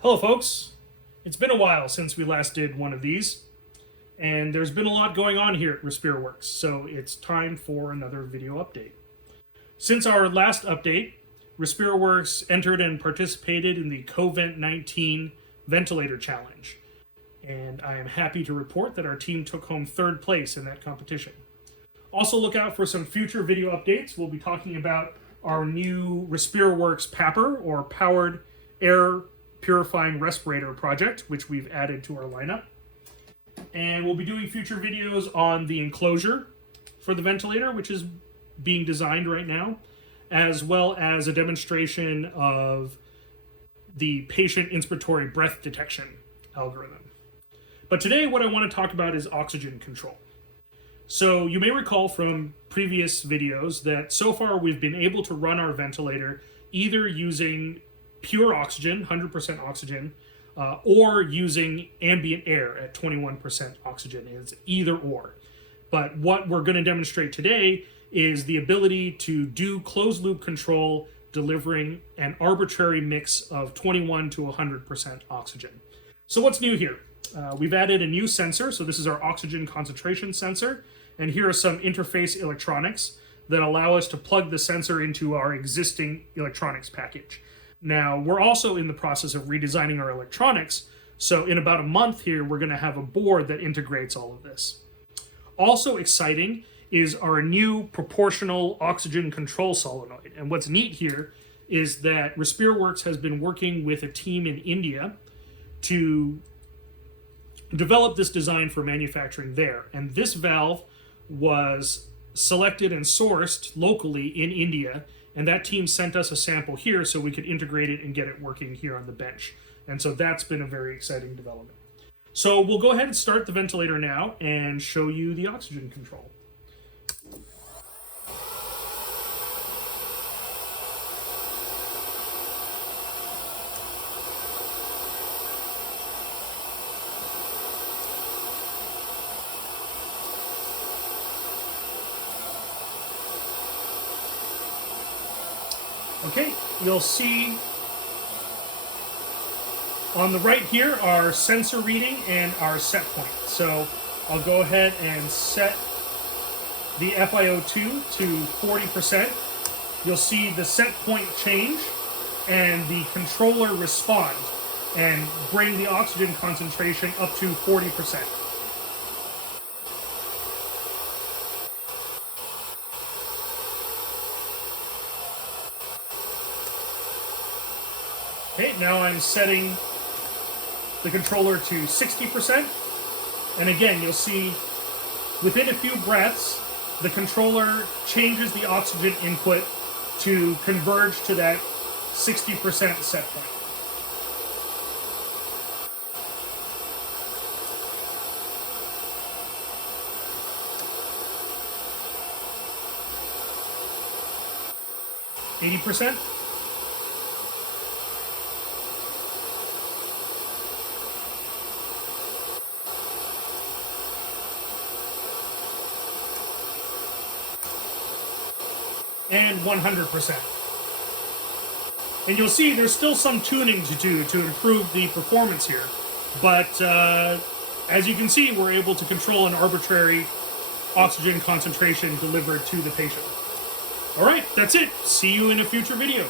Hello folks, it's been a while since we last did one of these, and there's been a lot going on here at RespiraWorks, so it's time for another video update. Since our last update, RespiraWorks entered and participated in the CoVent-19 Ventilator Challenge, and I am happy to report that our team took home third place in that competition. Also look out for some future video updates. We'll be talking about our new RespiraWorks PAPR, or Powered Air Purifying Respirator project, which we've added to our lineup. And we'll be doing future videos on the enclosure for the ventilator, which is being designed right now, as well as a demonstration of the patient inspiratory breath detection algorithm. But today what I want to talk about is oxygen control. So you may recall from previous videos that so far we've been able to run our ventilator either using pure oxygen, 100% oxygen, or using ambient air at 21% oxygen. It's either or. But what we're going to demonstrate today is the ability to do closed loop control delivering an arbitrary mix of 21 to 100% oxygen. So what's new here? We've added a new sensor. So this is our oxygen concentration sensor. And here are some interface electronics that allow us to plug the sensor into our existing electronics package. Now, we're also in the process of redesigning our electronics, so in about a month here, we're going to have a board that integrates all of this. Also exciting is our new proportional oxygen control solenoid. And what's neat here is that RespiraWorks has been working with a team in India to develop this design for manufacturing there. And this valve was selected and sourced locally in India, and that team sent us a sample here so we could integrate it and get it working here on the bench. And so that's been a very exciting development. So we'll go ahead and start the ventilator now and show you the oxygen control. Okay, you'll see on the right here our sensor reading and our set point. So I'll go ahead and set the FiO2 to 40%. You'll see the set point change and the controller respond and bring the oxygen concentration up to 40%. Okay, now I'm setting the controller to 60%. And again, you'll see within a few breaths, the controller changes the oxygen input to converge to that 60% set point. %. And 100%. And you'll see there's still some tuning to do to improve the performance here. But as you can see, we're able to control an arbitrary oxygen concentration delivered to the patient. All right, that's it. See you in a future video.